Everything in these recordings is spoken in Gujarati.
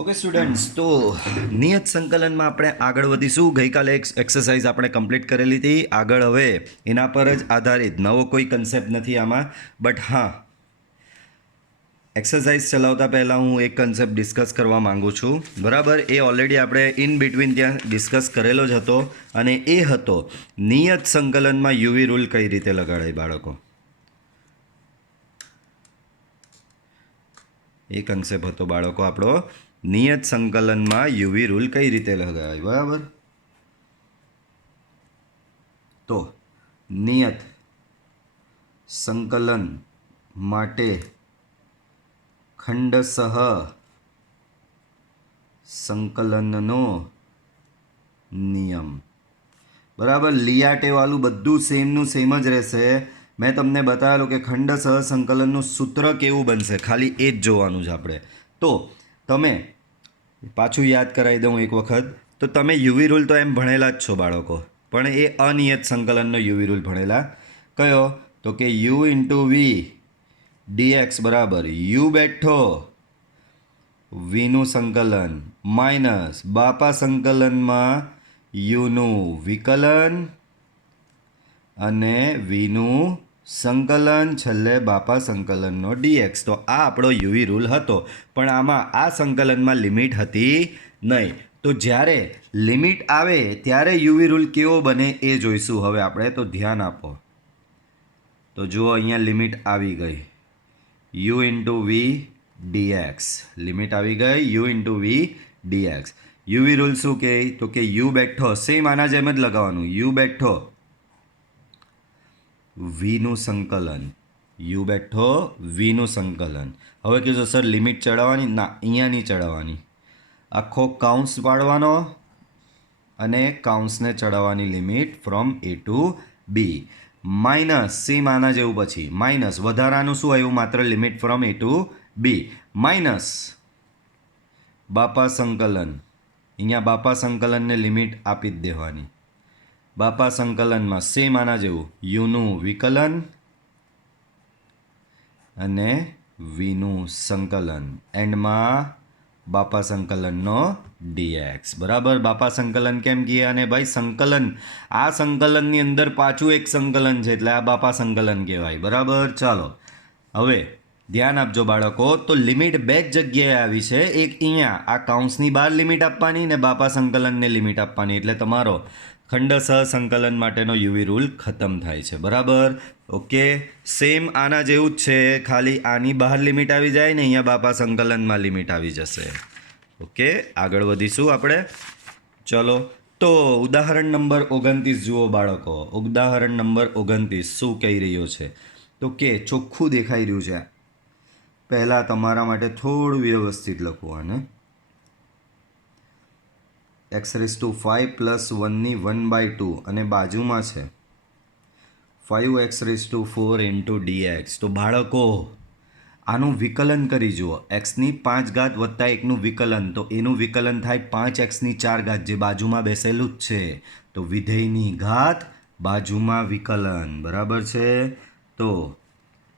ઓકે સ્ટુડન્ટ્સ, તો નિયત સંકલનમાં આપણે આગળ વધીશું. ગઈકાલે એક એક્સરસાઇઝ આપણે કમ્પ્લીટ કરેલી હતી. આગળ હવે એના પર જ આધારિત નવો કોઈ કન્સેપ્ટ નથી આમાં, બટ હા, એક્સરસાઇઝ ચલાવતા પહેલાં હું એક કન્સેપ્ટ ડિસ્કસ કરવા માગું છું. બરાબર, એ ઓલરેડી આપણે ઇન બિટવીન ત્યાં ડિસ્કસ કરેલો જ હતો, અને એ હતો નિયત સંકલનમાં યુવી રૂલ કઈ રીતે લગાડાય બાળકો. એ કન્સેપ્ટ હતો બાળકો આપણો, નિયત સંકલનમાં યુવી રૂલ કઈ રીતે લગાવાય. બરાબર, તો નિયત સંકલન માટે ખંડશઃ સંકલનનો નિયમ. બરાબર, લિયાટેવાળું બધું સેમનું સેમ જ રહેશે. મેં તમને બતાવેલું કે ખંડશઃ સંકલનનું સૂત્ર કેવું બનશે, ખાલી એ જ જોવાનું છે આપણે. તો તમે પાછું યાદ કરાવી દઉં એક વખત. તો તમે યુવી રૂલ તો એમ ભણેલા જ છો બાળકો, પણ એ અનિયત સંકલનનો યુવી રૂલ ભણેલા. કયો? તો કે યુ ઇન્ટુ વી ડીએક્સ બરાબર યુ બેઠો વીનું સંકલન માઇનસ બાપા સંકલનમાં યુનું વિકલન અને વીનું સંકલન, છેલ્લે બાપા સંકલનનો ડીએક્સ. તો આ આપણો યુવી રૂલ હતો, પણ આમાં આ સંકલનમાં લિમિટ હતી નહીં. તો જ્યારે લિમિટ આવે ત્યારે યુવી રૂલ કેવો બને એ જોઈશું હવે આપણે. તો ધ્યાન આપો. તો જુઓ, અહીંયા લિમિટ આવી ગઈ, u into v dx. Limit આવી ગઈ u into v dx. UV rule શું કહે? તો કે યુ બેઠો, સેમ આના જેમ જ લગાવવાનું, યુ બેઠો વીનું સંકલન, યુ બેઠો વીનું સંકલન. હવે કીધું સર લિમિટ ચડાવવાની? ના, અહીંયા નહીં ચડાવવાની. આખો કાઉન્સ પાડવાનો અને કાઉન્સને ચડાવવાની limit from a to b. Minus same આના જેવું, પછી માઇનસ વધારાનું શું આવ્યું? માત્ર limit from a to b. Minus બાપા સંકલન, અહીંયા બાપા સંકલનને લિમિટ આપી જ દેવાની. બાપા સંકલનમાં સેમ આના જેવું, યુનું વિકલન અને વીનું સંકલન, એન્ડમાં બાપા સંકલનનો ડીએક્સ. બરાબર, બાપા સંકલન કેમ કહીએ? અને ભાઈ સંકલન, આ સંકલનની અંદર પાછું એક સંકલન છે, એટલે આ બાપા સંકલન કહેવાય. બરાબર, ચાલો હવે ધ્યાન આપજો બાળકો. તો લિમિટ બે જ જગ્યાએ આવી છે, એક અહીંયા આ કાઉન્સની બહાર લિમિટ આપવાની ને બાપા સંકલનને લિમિટ આપવાની, એટલે તમારો ખંડશઃ સંકલન માટેનો યુવી રૂલ ખતમ થાય છે. બરાબર, ઓકે. સેમ આના જેવું જ છે, ખાલી આની બહાર લિમિટ આવી જાય ને અહીંયા બાપા સંકલનમાં લિમિટ આવી જશે. ઓકે, આગળ વધીશું આપણે. ચલો, તો ઉદાહરણ નંબર 29 જુઓ બાળકો. ઉદાહરણ નંબર 29 શું કહી રહ્યો છે? તો કે ચોખ્ખું દેખાઈ રહ્યું છે. પહેલાં તમારા માટે થોડું વ્યવસ્થિત લખવું આને. x⁵ પ્લસ 1ની 1/2 અને બાજુમાં છે 5x⁴ ઇન્ટુ ડીએક્સ. તો બાળકો આનું વિકલન કરી જુઓ. એક્સની 5 ઘાત વત્તા 1નું વિકલન, તો એનું વિકલન થાય 5x4 ઘાત, જે બાજુમાં બેસેલું જ છે. તો વિધેયની ઘાત બાજુમાં વિકલન. બરાબર છે. તો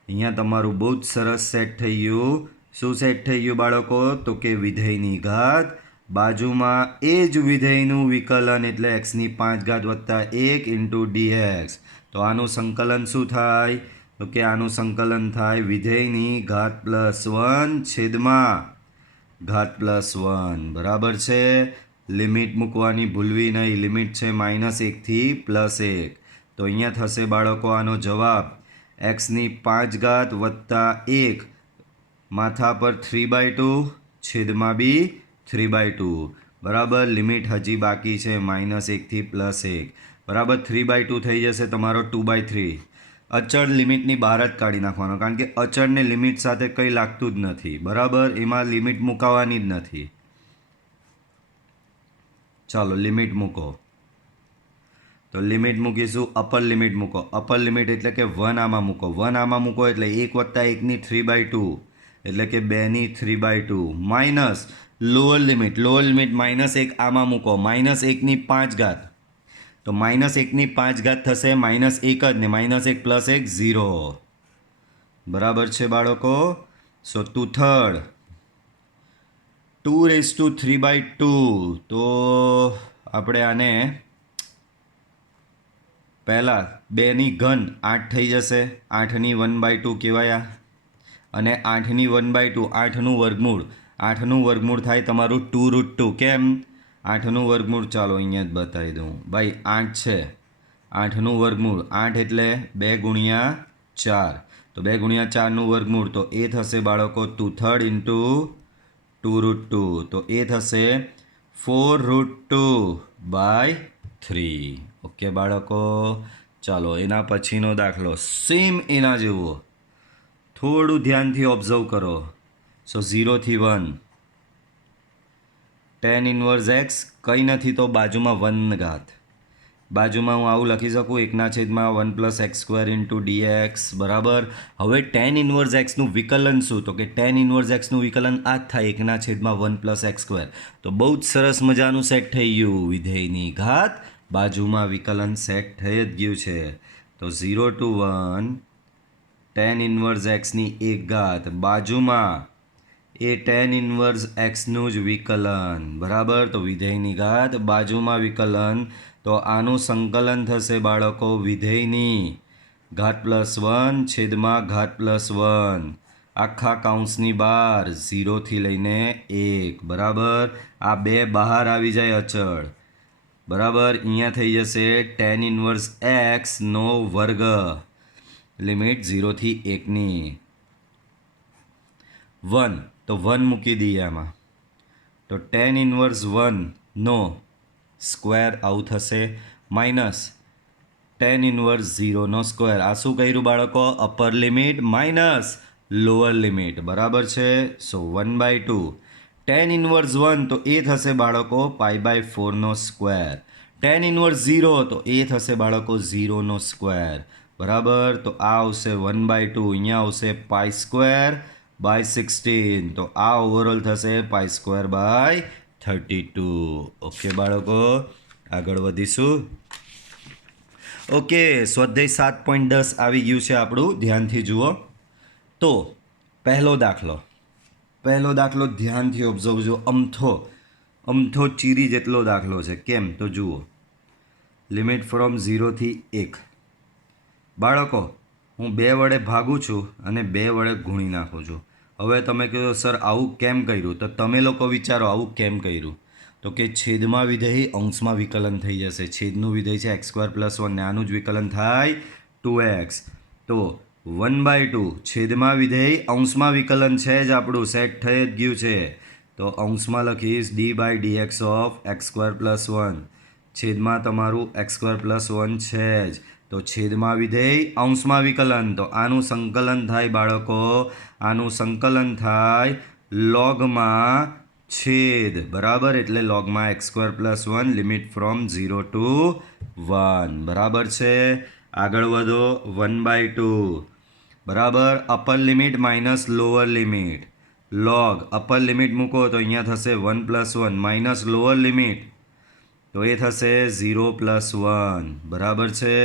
અહીંયા તમારું બહુ જ સરસ સેટ થઈ ગયું. શું સેટ થઈ ગયું બાળકો? તો કે વિધેયની ઘાત બાજુમાં એ જ વિધેયનું વિકલન, એટલે x ની 5 ઘાત વત્તા 1 ઇન્ટુ ડીએક્સ. તો આનું સંકલન શું થાય? તો કે આનું સંકલન થાય વિધેયની ઘાત પ્લસ 1 છેદમાં ઘાત પ્લસ 1. બરાબર છે. લિમિટ મૂકવાની ભૂલવી નહીં, લિમિટ છે -1 થી +1. તો અહીંયા થશે બાળકો આનો જવાબ x ની 5 ઘાત વત્તા 1 માથા પર 3/2 છેદમાં બી 3/2. બરાબર, લિમિટ હજી બાકી છે -1 થી +1. બરાબર, 3/2 થઈ જશે તમારો 2/3. અચળ લિમિટની બહાર જ કાઢી નાખવાનો, કારણ કે અચળને લિમિટ સાથે કંઈ લાગતું જ નથી. બરાબર, એમાં લિમિટ મૂકાવાની જ નથી. ચાલો લિમિટ મૂકો. તો લિમિટ મૂકીશું, અપર લિમિટ મૂકો. અપર લિમિટ એટલે કે 1 આમાં મૂકો. 1 આમાં મૂકો એટલે 1 વત્તા 1ની 3/2 એટલે કે 2ની 3/2 minus lower limit. Lower limit -1 આમાં મૂકો, -1ની 5 ઘાત. તો -1ની 5 ઘાત થશે -1 જ ને, -1 + 1 0. બરાબર છે બાળકો. સો 2/3 2^3/2 તો આપણે આને પહેલાં 2ની ઘન 8 થઈ જશે. 8ની 1/2 કહેવાય આ. અને 8ની 1/2 8નું વર્ગમૂળ. 8નું વર્ગમૂળ થાય તમારું 2√2. કેમ? 8નું વર્ગમૂળ ચાલો અહીંયા જ બતાવી દઉં ભાઈ. 8 છે, 8નું વર્ગમૂળ 8 એટલે 2 ગુણ્યા 4. તો 2 ગુણ્યા 4નું વર્ગમૂળ તો એ થશે બાળકો 2/3 ઇન્ટુ 2√2. તો એ થશે 4√2/3. ઓકે બાળકો, ચાલો એના પછીનો દાખલો સેમ એના જેવો. થોડું ધ્યાનથી ઓબ્ઝર્વ કરો. સો 0 થી 1 tan ઇન્વર્સ એક્સ કંઈ નથી તો બાજુમાં 1 ઘાત. બાજુમાં હું આવું લખી શકું 1/1 + x² ઇન્ટુ dx બરાબર. હવે tan ઇન્વર્સ એક્સનું વિકલન શું? તો કે tan ઇન્વર્સ એક્સનું વિકલન આ જ થાય 1/1 + x². તો બહુ જ સરસ મજાનું સેટ થઈ ગયું. વિધેયની ઘાત બાજુમાં વિકલન સેટ થઈ જ ગયું છે. તો 0 to 1 tan ઇન્વર્સ એક્સની 1 ઘાત બાજુમાં એ tan ઇન્વર્સ એક્સનું જ વિકલન બરાબર. તો વિધેયની ઘાત બાજુમાં વિકલન. તો આનું સંકલન થશે બાળકો વિધેયની ઘાત +1 છેદમાં ઘાત +1 આખા કાઉન્સની બહાર 0 થી લઈને 1 બરાબર. આ 2 બહાર આવી જાય અચળ બરાબર. અહીંયા થઈ જશે tan ઇન્વર્સ એક્સનો વર્ગ લિમિટ 0 થી 1ની 1. તો 1 મૂકી દઈએ આમાં. તો tan ઇન્વર્સ 1નો સ્ક્વેર આવું થશે માઇનસ tan ઇન્વર્સ 0નો સ્ક્વેર. આ શું કર્યું બાળકો? Upper limit minus lower limit બરાબર છે. સો 1/2 tan ઇન્વર્સ 1 તો એ થશે બાળકો π/4નો સ્ક્વેર. tan ઇન્વર્સ 0 તો એ થશે બાળકો 0નો સ્ક્વેર બરાબર. તો આ આવશે 1/2. અહીંયા આવશે π²/16. તો આ ઓવરઓલ થશે π²/32. ઓકે બાળકો, આગળ વધીશું. ઓકે, સ્વાધ્યાય 7.10 આવી ગયું છે આપણું. ધ્યાનથી જુઓ. તો પહેલો દાખલો ધ્યાનથી ઓબ્ઝર્વ જો. અમથો ચીરી જેટલો દાખલો છે. કેમ? તો જુઓ. લિમિટ ફ્રોમ 0 થી 1 બાળકો હું 2 વડે ભાગું છું અને 2 વડે ગુણી નાખું છું. હવે તમે કહો સર આવું કેમ કર્યું? તો તમે લોકો વિચારો આવું કેમ કર્યું? તો કે છેદમાં વિધેય અંશમાં વિકલન થઈ જશે. છેદનું વિધેય છે x² + 1 ને આનું જ વિકલન થાય 2x. તો 1/2 છેદમાં વિધેય અંશમાં વિકલન છે જ આપણું સેટ થઈ જ ગયું છે. તો અંશમાં લખીશ d/dx ઓફ x² + 1 છેદમાં તમારું x² + 1 છે જ. તો છેદમાં વિધેય અંશમાં વિકલન. તો આનું સંકલન થાય બાળકો, આનું સંકલન થાય લોગમાં છેદ બરાબર. એટલે લોગમાં x² + 1 લિમિટ ફ્રોમ 0 to 1 બરાબર છે. આગળ વધો. 1/2 બરાબર. Upper limit minus lower limit. Log upper limit મૂકો તો અહીંયા થશે 1 + 1 માઇનસ લોઅર લિમિટ તો એ થશે 0 + 1 બરાબર છે.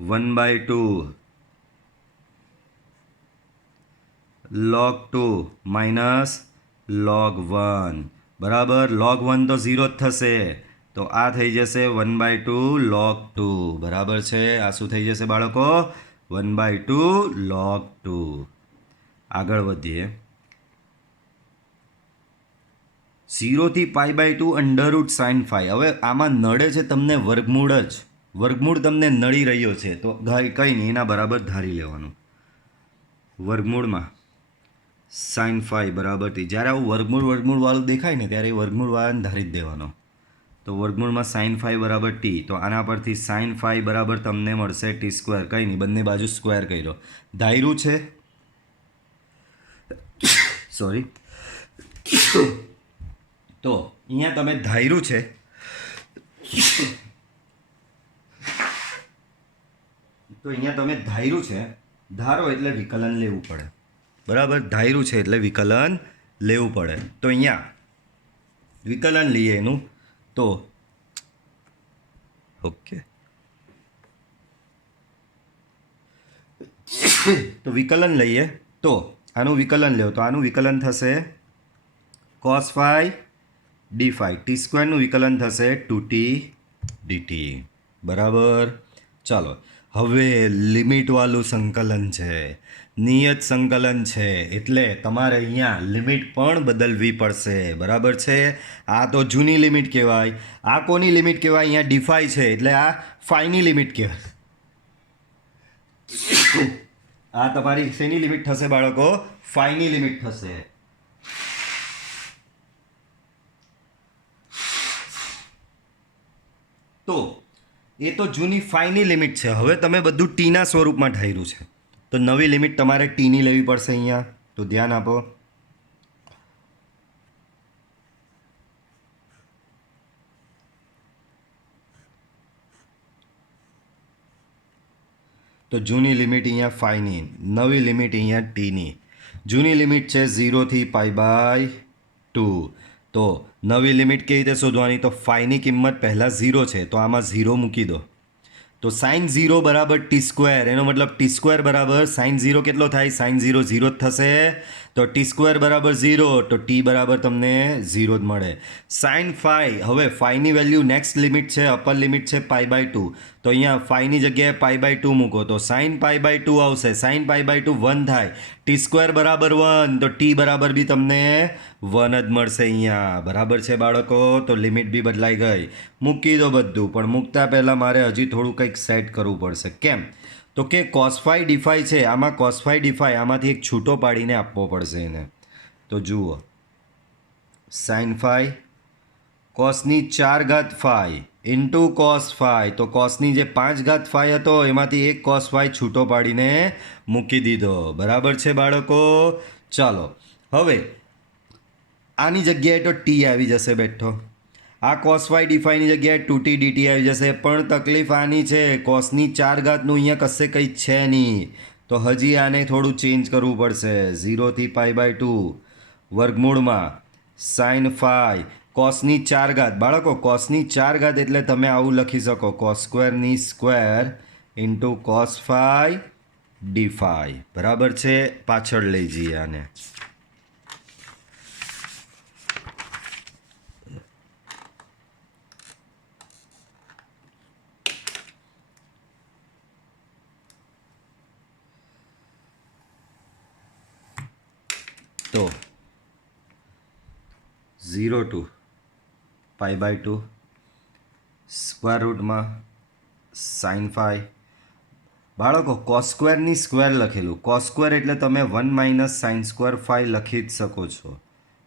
1/2 log 2 માઇનસ log 1 બરાબર. log 1 તો 0 જ થશે. તો આ થઈ જશે 1/2 log 2 બરાબર છે. આ શું થઈ જશે બાળકો? 1/2 log 2. આગળ વધીએ. 0 થી π/2 √sin φ. હવે આમાં નડે છે તમને વર્ગમૂળ જ. વર્ગમૂળ તમને નડી રહ્યો છે તો કંઈ નહીં, એના બરાબર ધારી લેવાનું. વર્ગમૂળમાં sin φ બરાબર t. જ્યારે આવું વર્ગમૂળ વાળું દેખાય ને ત્યારે વર્ગમૂળ વાળાને ધારી જ દેવાનો. તો વર્ગમૂળમાં sin φ બરાબર t. તો આના પરથી sin φ બરાબર તમને મળશે t². કંઈ નહીં, બંને બાજુ સ્ક્વેર કર્યો. ધાર્યું છે સોરી. તો અહીંયા તમે ધાર્યું છે ધારો એટલે વિકલન લેવું પડે બરાબર. ધાર્યું છે એટલે વિકલન લેવું પડે. તો અહીંયા વિકલન લઈએ એનું. તો ઓકે, તો વિકલન લઈએ. તો આનું વિકલન લ્યો તો આનું વિકલન થશે cos phi d phi t સ્ક્વેરનું વિકલન થશે 2t dt બરાબર. ચાલો હવે લિમિટવાળું સંકલન છે, નિયત સંકલન છે, એટલે તમારે અહીંયા લિમિટ પણ બદલવી પડશે. બરાબર છે. આ તો જૂની લિમિટ કહેવાય. આ કોની લિમિટ કહેવાય? અહીંયા ડીફાઈ છે એટલે આ ફાઈની લિમિટ કહેવાય. આ તમારી શેની લિમિટ થશે બાળકો? ફાઈની લિમિટ થશે. તો એ તો જૂની ફાઈની લિમિટ છે. હવે તમે બધું ટીના સ્વરૂપમાં ઠાર્યું છે તો નવી લિમિટ તમારે ટીની લેવી પડશે અહીંયા. તો ધ્યાન આપો. તો જૂની લિમિટ અહીંયા ફાઈની, નવી લિમિટ અહીંયા ટીની. જૂની લિમિટ છે 0 થી π/2. તો નવી લિમિટ કેવી રીતે શોધવાની? તો ફાઈની કિંમત પહેલાં 0 છે તો આમાં 0 મૂકી દો. તો સાઇન 0 બરાબર ટી સ્ક્વેર, એનો મતલબ ટી સ્ક્વેર બરાબર સાઇન 0 કેટલો થાય? સાઇન 0 0 જ થશે. તો ટી સ્ક્વેર બરાબર 0 તો ટી બરાબર તમને 0 જ મળે. સાઇન ફાઈ, હવે ફાઈની વેલ્યુ નેક્સ્ટ લિમિટ છે, અપર લિમિટ છે π/2. તો અહીંયા ફાઈની જગ્યાએ π/2 મૂકો તો સાઇન π/2 આવશે. સાઇન π/2 1 થાય. ટી સ્ક્વેર બરાબર 1 તો ટી બરાબર બી તમને 1 જ મળશે અહીંયા. બરાબર છે બાળકો? તો લિમિટ બી બદલાઈ ગઈ. મૂકી દો બધું, પણ મૂકતા પહેલાં મારે હજી થોડું કંઈક સેટ કરવું પડશે. કેમ? તો કે cos phi d phi છે, આમાં cos phi d phi આમાંથી એક છૂટો પાડીને આપવો પડશે એને. તો જુઓ, sin phi cosની 4 ઘાત phi ઇન્ટુ cos phi. તો cosની જે 5 ઘાત phi હતો એમાંથી એક cos phi છૂટો પાડીને મૂકી દીધો. બરાબર છે બાળકો? ચાલો હવે આની જગ્યાએ તો ટી આવી જશે બેઠો. આ cos phi d phi ની જગ્યાએ 2t dt આવી જશે. પણ તકલીફ આની છે, cosની 4 ઘાતનું અહીંયા કશે કંઈ છે નહીં. તો હજી આને થોડું ચેન્જ કરવું પડશે. 0 થી π/2 વર્ગમૂળમાં sin phi cosની 4 ઘાત. બાળકો cosની 4 ઘાત એટલે તમે આવું લખી શકો, cos સ્ક્વેરની square into cos phi d phi. બરાબર છે? પાછળ લઈ જઈએ આને. તો 0 to π/2 સ્ક્વેર રૂટમાં સાઇન ફાઈ. બાળકો cos સ્ક્વેરની સ્ક્વેર લખેલું, cos સ્ક્વેર એટલે તમે 1 - સાઇન સ્ક્વેર ફાઈ લખી જ શકો છો.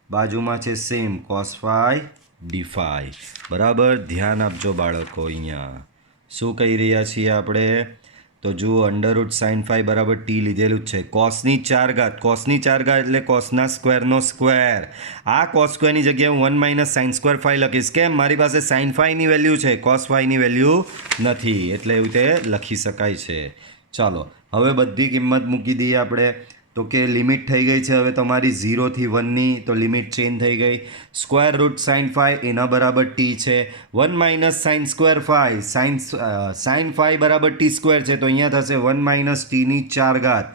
બાજુમાં છે same cos phi d phi. બરાબર? ધ્યાન આપજો બાળકો. અહીંયા શું કહી રહ્યા છીએ આપણે? તો જુઓ, અંડરરૂટ સાઇન ફાઈ બરાબર ટી લીધેલું જ છે. કોસની 4 ઘાત, કોસની 4 ઘાત એટલે કોસના સ્ક્વેરનો સ્ક્વેર. આ કોસ સ્ક્વેરની જગ્યાએ હું 1 - સાઇન સ્ક્વેર ફાઈ લખીશ. કેમ? મારી પાસે સાઇન ફાઈની વેલ્યુ છે, કોસ ફાઈની વેલ્યુ નથી, એટલે એવું તે લખી શકાય છે. ચાલો હવે બધી કિંમત મૂકી દઈએ આપણે. તો કે લિમિટ થઈ ગઈ છે હવે તમારી 0 થી 1ની. તો લિમિટ ચેન્જ થઈ ગઈ. સ્ક્વેર રૂટ સાઇન ફાઈ એના બરાબર ટી છે. 1 - sine square phi, sine phi બરાબર ટી સ્ક્વેર છે તો અહીંયા થશે 1 - ટીની 4 ઘાત.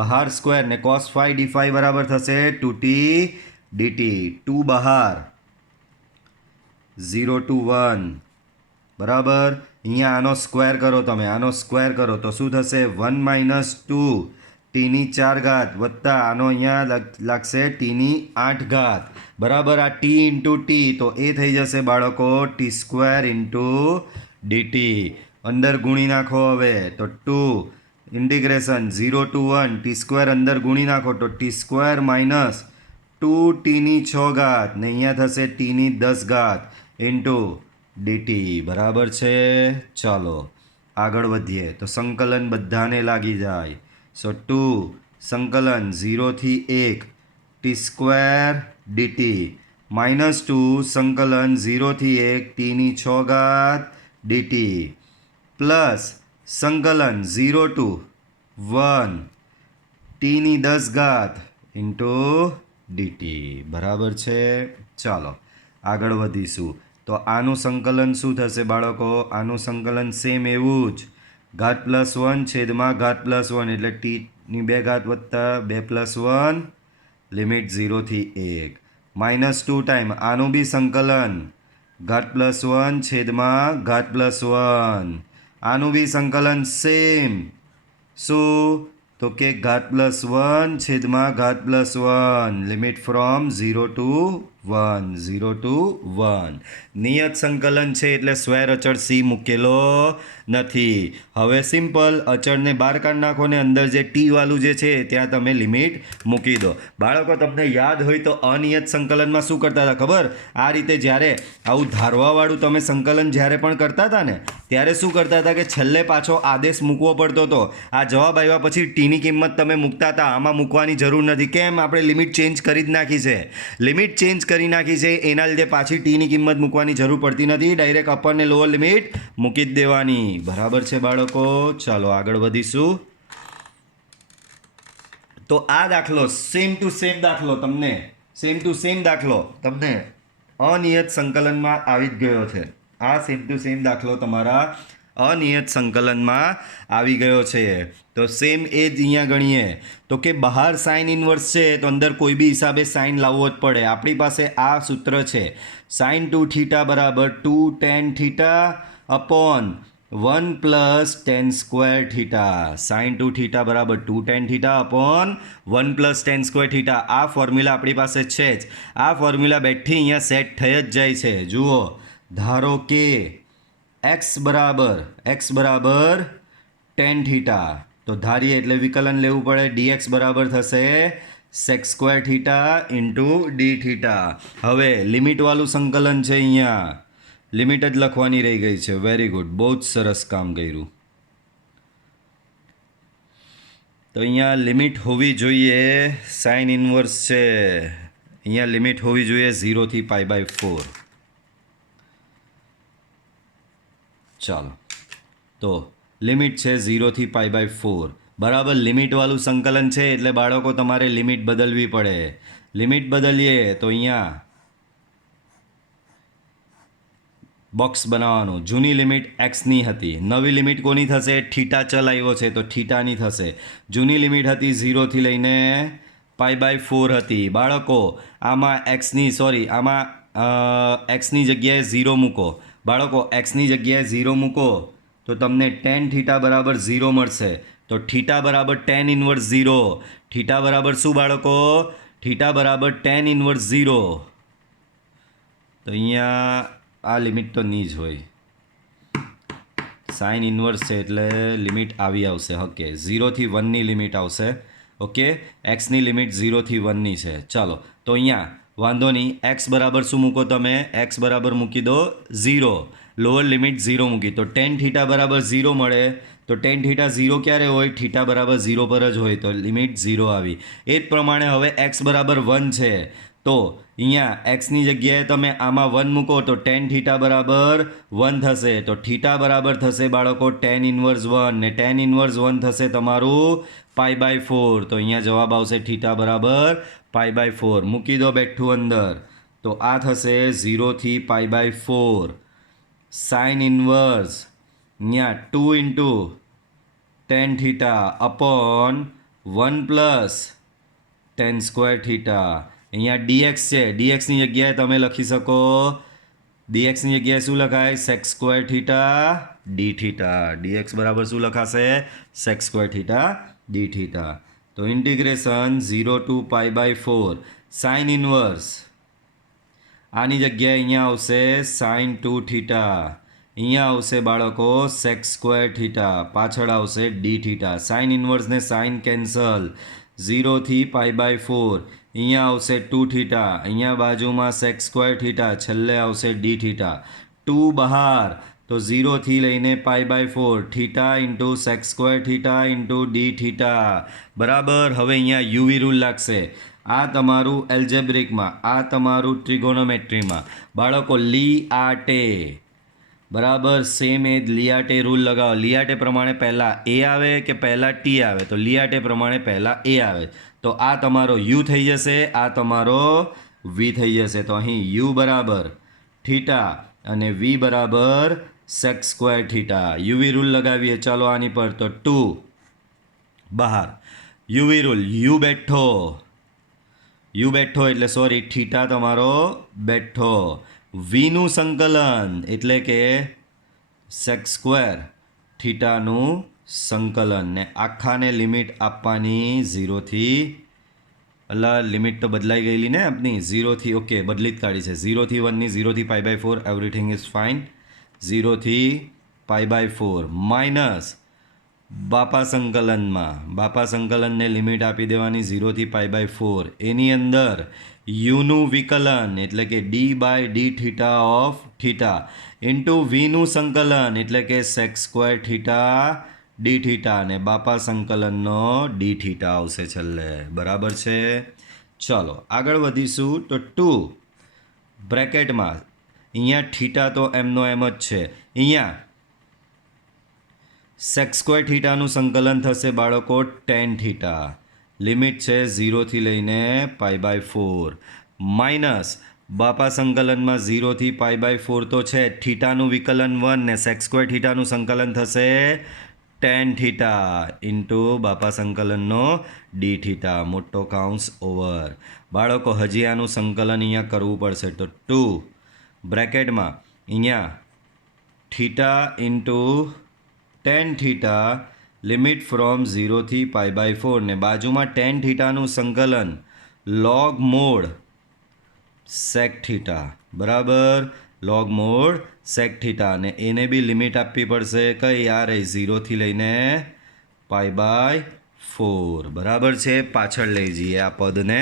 બહાર સ્ક્વેર ને cos phi d phi બરાબર થશે 2t dt. 2 બહાર, 0 to 1. બરાબર? અહીંયા આનો સ્ક્વેર કરો તમે, આનો સ્ક્વેર કરો તો શું થશે? 1 - 2 ટીની 4 ઘાત વત્તા આનો અહીંયા લાગશે ટીની 8 ઘાત. બરાબર? આ ટી ઇન્ટુ ટી તો એ થઈ જશે બાળકો ટી સ્ક્વેર ઇન્ટુ ડીટી. અંદર ગુણી નાખો હવે. તો 2 ઇન્ટિગ્રેશન 0 to 1 ટી સ્ક્વેર અંદર ગુણી નાખો તો ટી સ્ક્વેર માઇનસ 2 ટીની 6 ઘાત ને અહીંયા થશે ટીની 10 ઘાત ઇન્ટુ ડીટી. બરાબર છે? ચાલો આગળ વધીએ. તો સંકલન બધાને લાગી જાય. સો 2 સંકલન 0 થી 1 ટી સ્ક્વેર ડીટી -2 સંકલન 0 થી 1 ટીની 6 ઘાત ડીટી પ્લસ સંકલન 0 to 1 ટીની 10 ઘાત ઇન્ટુ ડીટી. બરાબર છે? ચાલો આગળ વધીશું. તો આનું સંકલન શું થશે બાળકો? આનું સંકલન સેમ એવું જ, ઘાત +1 છેદમાં ઘાત +1 એટલે ટીની 2 ઘાત વત્તા 2 + 1 લિમિટ 0 થી 1. -2 टाइम आनु बी संकलन घात +1 छेदमा घात +1 आनु बी संकलन सेम शू तो के घात +1 छेदमा घात +1 लिमिट फ्रॉम 0 to 1 0 to 1 નિયત સંકલન છે એટલે સ્વેર અચળ સી મૂકેલો નથી. હવે સિમ્પલ અચળને બહાર કાઢી નાખો ને અંદર જે ટી વાળું જે છે ત્યાં તમે લિમિટ મૂકી દો. બાળકો તમને યાદ હોય તો અનિયત સંકલનમાં શું કરતા હતા ખબર? આ રીતે જ્યારે આવું ધારવાવાળું તમે સંકલન જ્યારે પણ કરતા હતા ને ત્યારે શું કરતા હતા કે છેલ્લે પાછો આદેશ મૂકવો પડતો હતો. આ જવાબ આવ્યા પછી ટીની કિંમત તમે મૂકતા હતા. આમાં મૂકવાની જરૂર નથી. કેમ? આપણે લિમિટ ચેન્જ કરી જ નાખી છે. લિમિટ ચેન્જ કરી નાખી છે એના લીધે પાછી ટીની કિંમત મૂકવાની જરૂર પડતી નથી. ડાયરેક્ટ અપર ને લોઅર લિમિટ મૂકી જ દેવાની. બરાબર છે બાળકો? ચાલો આગળ વધીશું. તો આ દાખલો સેમ ટુ સેમ દાખલો તમને અનિયત સંકલનમાં આવી જ ગયો છે. આ સેમ ટુ સેમ દાખલો તમારા અનિયત સંકલનમાં આવી ગયો છે. તો સેમ એ જ અહીંયા ગણીએ તો કે બહાર સાઇન ઇનવર્સ છે તો અંદર કોઈ બી હિસાબે સાઇન લાવવો જ પડે. આપણી પાસે આ સૂત્ર છે sin 2θ બરાબર 2 tan θ upon 1 plus tan square theta. sin 2θ બરાબર 2 tan θ upon 1 plus tan square theta. આ ફોર્મ્યુલા આપણી પાસે છે જ. આ ફોર્મ્યુલા બેઠી અહીંયા સેટ થઈ જ જાય છે. જુઓ, ધારો કે x બરાબર tan થીટા તો ધારીએ એટલે વિકલન લેવું પડે. dx બરાબર થશે sec square theta into d theta. હવે લિમિટવાળું સંકલન છે અહીંયા લિમિટ જ લખવાની રહી ગઈ છે. વેરી ગુડ, બહુ જ સરસ કામ કર્યું. તો અહીંયા લિમિટ હોવી જોઈએ સાઇન ઇનવર્સ છે અહીંયા લિમિટ હોવી જોઈએ 0 થી π/4. ચાલો, તો લિમિટ છે 0 થી π/4 બરાબર. લિમિટવાળું સંકલન છે એટલે બાળકો તમારે લિમિટ બદલવી પડે. લિમિટ બદલીએ તો અહીંયા બોક્સ બનાવવાનું. જૂની લિમિટ એક્સની હતી, નવી લિમિટ કોની થશે? થીટા ચલ આવ્યો છે તો થીટાની થશે. જૂની લિમિટ હતી 0 થી લઈને π/4 હતી. બાળકો આમાં એક્સની જગ્યાએ 0 મૂકો. બાળકો એક્સની જગ્યાએ 0 મૂકો તો તમને tan થીટા બરાબર 0 મળશે. તો થીટા બરાબર tan ઇનવર્સ 0. થીટા બરાબર શું બાળકો? થીટા બરાબર tan ઇનવર્સ 0. તો અહીંયા આ લિમિટ તો નહીં જ હોય. સાઇન ઇનવર્સ છે એટલે લિમિટ આવી આવશે. ઓકે, 0 થી 1ની લિમિટ આવશે. ઓકે, એક્સની લિમિટ 0 થી 1ની છે. ચાલો, તો અહીંયા વાંધો નહીં. એક્સ બરાબર શું મૂકો તમે? એક્સ બરાબર મૂકી દો 0. લોઅર લિમિટ 0 મૂકી તો tan થીટા બરાબર 0 મળે. તો tan થીટા 0 ક્યારે હોય? થીટા બરાબર 0 પર જ હોય. તો લિમિટ 0 આવી. એ જ પ્રમાણે હવે એક્સ બરાબર 1 છે તો અહીંયા એક્સની જગ્યાએ તમે આમાં 1 મૂકો તો tan થીટા બરાબર 1 થશે. તો થીટા બરાબર થશે બાળકો tan ઇનવર્સ 1 ને tan ઇનવર્સ 1 થશે તમારું π/4. તો અહીંયા જવાબ આવશે થીટા બરાબર π/4. મૂકી દો બેઠું અંદર તો આ થશે 0 થી π/4 સાઇન ઇનવર્સ અહીંયા 2 into tan theta upon 1 plus tan square theta. અહીંયા dx છે, dxની જગ્યાએ તમે લખી શકો, dxની જગ્યાએ શું લખાય? sec square theta d theta. dx બરાબર શું લખાશે? sec square theta d theta. તો ઇન્ટિગ્રેશન 0 to π/4 સાઇન ઇનવર્સ આની જગ્યાએ અહીંયા આવશે sin 2 થીટા. અહીંયા આવશે બાળકો sec સ્ક્વેર થીટા. પાછળ આવશે ડી થીટા. સાઇન ઇનવર્સને સાઇન કેન્સલ. 0 થી π/4 અહીંયા આવશે 2 થીટા. અહીંયા બાજુમાં sec સ્ક્વેર થીટા. છેલ્લે આવશે ડી થીટા. 2 બહાર તો 0 થી લઈને π/4 theta into sec square theta into d theta. બરાબર. હવે અહીંયા યુવી રૂલ લાગશે. આ તમારું એલ્જેબ્રિકમાં, આ તમારું ટ્રિગોનોમેટ્રીમાં બાળકો લિયાટે બરાબર સેમ એ જ લિયાટે રૂલ લગાવો. લિયાટે પ્રમાણે પહેલાં એ આવે કે પહેલાં ટી આવે? તો લિયાટે પ્રમાણે પહેલાં એ આવે. તો આ તમારો યુ થઈ જશે, આ તમારો વી થઈ જશે. તો અહીં યુ બરાબર થીટા અને વી બરાબર sec square theta. UV rule લગાવીએ ચાલો આની પર. તો 2 બહાર યુવી રૂલ, યુ બેઠો યુ બેઠો એટલે સોરી થીટા તમારો બેઠો. વીનું સંકલન એટલે કે સેક સ્ક્વેર થીટાનું સંકલન ને આખાને લિમિટ આપવાની 0થી એટલે લિમિટ તો બદલાઈ ગયેલી ને આપની 0થી ઓકે બદલી જ કાઢી છે 0થી 1ની 0થી π/4 એવરીથિંગ ઇઝ ફાઇન 0થી π/4 માઇનસ બાપા સંકલનને લિમિટ આપી દેવાની 0થી π/4 એની અંદર યુનું વિકલન એટલે કે d/d theta of theta into વીનું સંકલન એટલે કે sec square theta d theta અને બાપા સંકલનનો ડી થીટા આવશે છેલ્લે. બરાબર છે. ચલો આગળ વધીશું તો 2 બ્રેકેટમાં અહીંયા થીટા તો એમનો એમ જ છે. અહીંયા સેક સ્ક્વેર થીટાનું સંકલન થશે બાળકો ટેન થીટા લિમિટ છે 0થી લઈને π/4 માઇનસ બાપા સંકલનમાં 0થી π/4 તો છે થીટાનું વિકલન 1 ને સેક સ્ક્વેર થીટાનું સંકલન થશે ટેન થીટા ઇન્ટુ બાપા સંકલનનો ડી થીટા મોટો કાઉન્સ ઓવર. બાળકો હજી આનું સંકલન અહીંયા કરવું પડશે તો 2 બ્રેકેટમાં અહીંયા theta into tan theta limit from 0થી π/4 ને બાજુમાં ટેન થીટાનું સંકલન લોગ મોડ સેક થીટા બરાબર લોગ મોડ સેક થીટા અને એને બી લિમિટ આપવી પડશે કઈ આ રહી 0થી લઈને π/4 બરાબર છે. પાછળ લઈ જઈએ આ પદને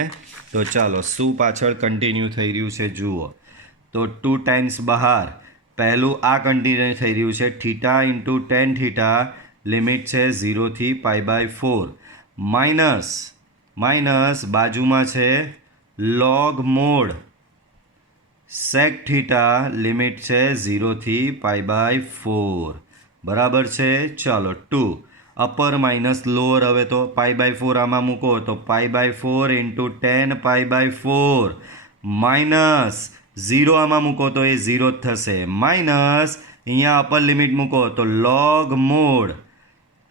તો ચાલો શું પાછળ કન્ટિન્યુ થઈ રહ્યું છે જુઓ તો 2 ટાઈમ્સ બહાર પહેલું આ કન્ટિન્યુ થઈ રહ્યું છે theta into tan theta limit છે 0થી π/4 માઇનસ બાજુમાં છે log mod sec theta limit છે 0થી π/4 બરાબર છે. ચાલો 2 અપર માઇનસ લોઅર હવે તો π/4 આમાં મૂકો તો π/4 ઇન્ટુ ટેન π/4 માઇનસ 0 આમાં મૂકો તો એ 0 જ થશે માઇનસ અહીંયા અપર લિમિટ મૂકો તો લોગ મોડ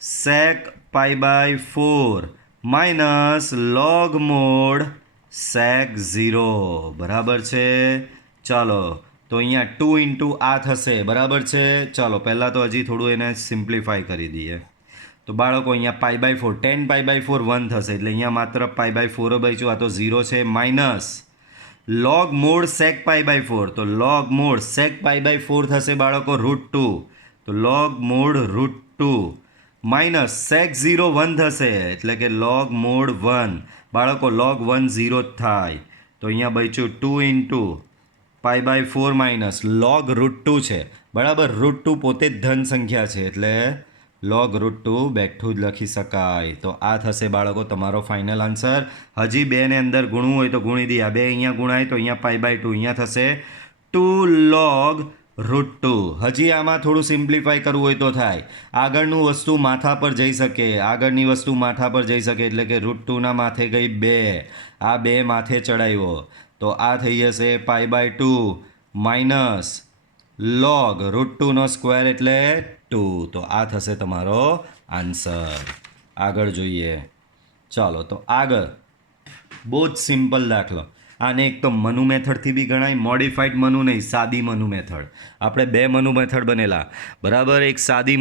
સેક π/4 માઇનસ લોગ મોડ સેક 0 બરાબર છે. ચાલો તો અહીંયા 2 ઇન્ટુ આ થશે બરાબર છે. ચાલો પહેલાં તો હજી થોડું એને સિમ્પ્લિફાય કરી દઈએ તો બાળકો અહીંયા π/4 10 π/4 1 થશે એટલે અહીંયા માત્ર π/4 બચ્યું આ તો 0 છે માઇનસ લોગ મોડ સેક π/4 તો લોગ મોડ સેક π/4 થશે બાળકો √2 તો લોગ મોડ √2 માઇનસ સેક 0 1 થશે એટલે કે લોગ મોડ 1 બાળકો લોગ 1 0 જ થાય તો અહીંયા બચ્યું 2 ઇન્ટુ π/4 માઇનસ લોગ √2 છે બરાબર √2 પોતે જ ધન સંખ્યા છે એટલે લોગ √2 બેઠું જ લખી શકાય તો આ થશે બાળકો તમારો ફાઇનલ આન્સર. હજી 2 ને અંદર ગુણવું હોય તો ગુણી દઈએ 2 અહીંયા ગુણાય તો અહીંયા π/2 અહીંયા થશે 2 log √2. હજી આમાં થોડું સિમ્પ્લિફાય કરવું હોય તો થાય આગળનું વસ્તુ માથા પર જઈ શકે આગળની વસ્તુ માથા પર જઈ શકે એટલે કે √2 માથે ગઈ 2 આ 2 માથે ચડાવ્યો તો આ થઈ જશે π/2 માઇનસ લોગ √2 સ્ક્વેર એટલે 2 તો આ થશે તમારો આન્સર. આગળ જોઈએ ચાલો તો આગળ બહુ જ સિમ્પલ દાખલો આને એક તો મનુ મેથડથી બી ગણાય મોડિફાઈડ મનુ નહીં સાદી મનુ મેથડ આપણે 2 મનુ મેથડ બનેલા બરાબર એક સાદી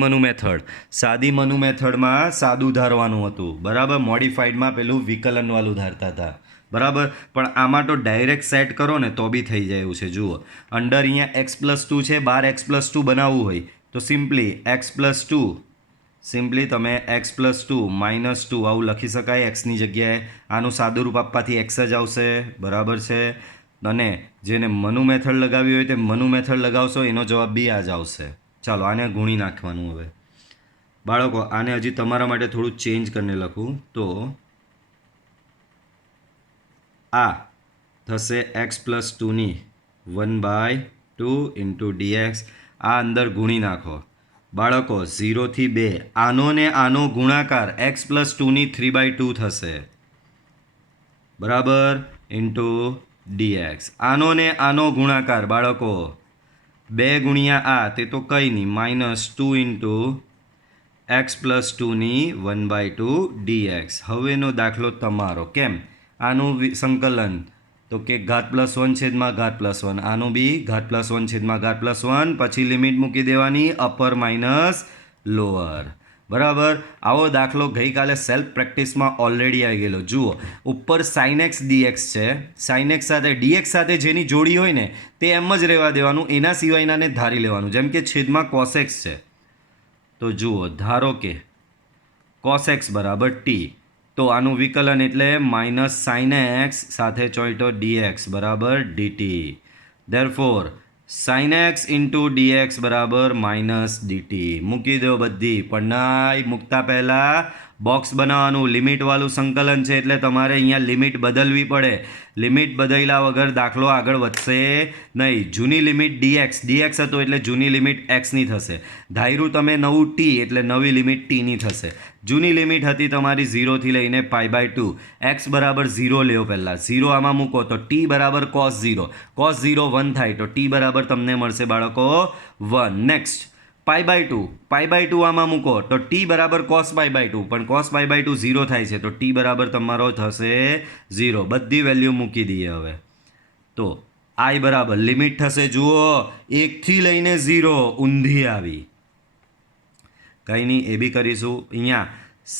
મનુ મેથડમાં સાદું ધારવાનું હતું બરાબર મોડિફાઈડમાં પેલું વિકલનવાળું ધારતા હતા બરાબર પણ આમાં તો ડાયરેક્ટ સેટ કરો ને તો બી થઈ જાય એવું છે જુઓ અંડર અહીંયા x+2 છે બહાર x+2 બનાવવું હોય તો સિમ્પલી x+2 સિમ્પલી તમે x+2 -2 આવું લખી શકાય એક્સની જગ્યાએ આનું સાદું રૂપ આપવાથી x જ આવશે બરાબર છે અને જેને મનુ મેથડ લગાવી હોય તે મનુ મેથડ લગાવશો એનો જવાબ બી આ જ આવશે. ચાલો આને ગુણી નાખવાનું હવે બાળકો આને હજી તમારા માટે થોડું ચેન્જ કરીને લખું તો આ થશે x+2 1/2 ઇન્ટુ dx આ અંદર ગુણી નાખો બાળકો 0 થી 2 આનો ને આનો ગુણાકાર x+2 3/2 થશે બરાબર ઇન્ટુ dx આનો ને આનો ગુણાકાર બાળકો 2 ગુણ્યા આ તે તો કંઈ નહીં -2 ઇન્ટુ x+2 1/2 dx. હવેનો દાખલો તમારો કેમ આનું સંકલન તો કે ઘાત +1 છેદમાં ઘાત +1, આનું બી ઘાત +1 છેદમાં ઘાત +1, પછી લિમિટ મૂકી દેવાની અપર માઇનસ લોઅર. બરાબર. આવો દાખલો ગઈકાલે સેલ્ફ પ્રેક્ટિસમાં ઓલરેડી આવી ગયેલો. જુઓ, ઉપર sin x dx છે. sin x સાથે dx સાથે જેની જોડી હોય ને તે એમ જ રહેવા દેવાનું, એના સિવાયનાને ધારી લેવાનું. જેમ કે છેદમાં cos x છે, તો જુઓ, ધારો કે cos x બરાબર t, તો આનું વિકલન એટલે માઇનસ sin x સાથે ચોઈટો dx બરાબર dt. Therefore sin x into dx બરાબર માઇનસ dt. મૂકી દો બધી, પણ ના મૂકતા પહેલાં બોક્સ બનાવવાનું. લિમિટવાળું સંકલન છે એટલે તમારે અહીંયા લિમિટ બદલવી પડે. લિમિટ બદલ્યા વગર દાખલો આગળ વધશે નહીં. જૂની લિમિટ dx હતો એટલે જૂની લિમિટ xની થશે. ધાર્યું તમે નવું t એટલે નવી લિમિટ tની થશે. જૂની લિમિટ હતી તમારી 0 થી લઈને π/2. x બરાબર 0 લ્યો પહેલાં. 0 આમાં મૂકો તો t બરાબર cos 0. cos 0 1 થાય તો t બરાબર તમને મળશે બાળકો 1. નેક્સ્ટ π/2 આમાં મૂકો તો t બરાબર cos π/2, પણ cos π/2 0 થાય છે તો t બરાબર તમારો થશે 0. બધી વેલ્યુ મૂકી દઈએ હવે. તો i બરાબર લિમિટ થશે, જુઓ, 1 થી લઈને 0 ઊંધી આવી. કંઈ નહીં, એ બી કરીશું. અહીંયા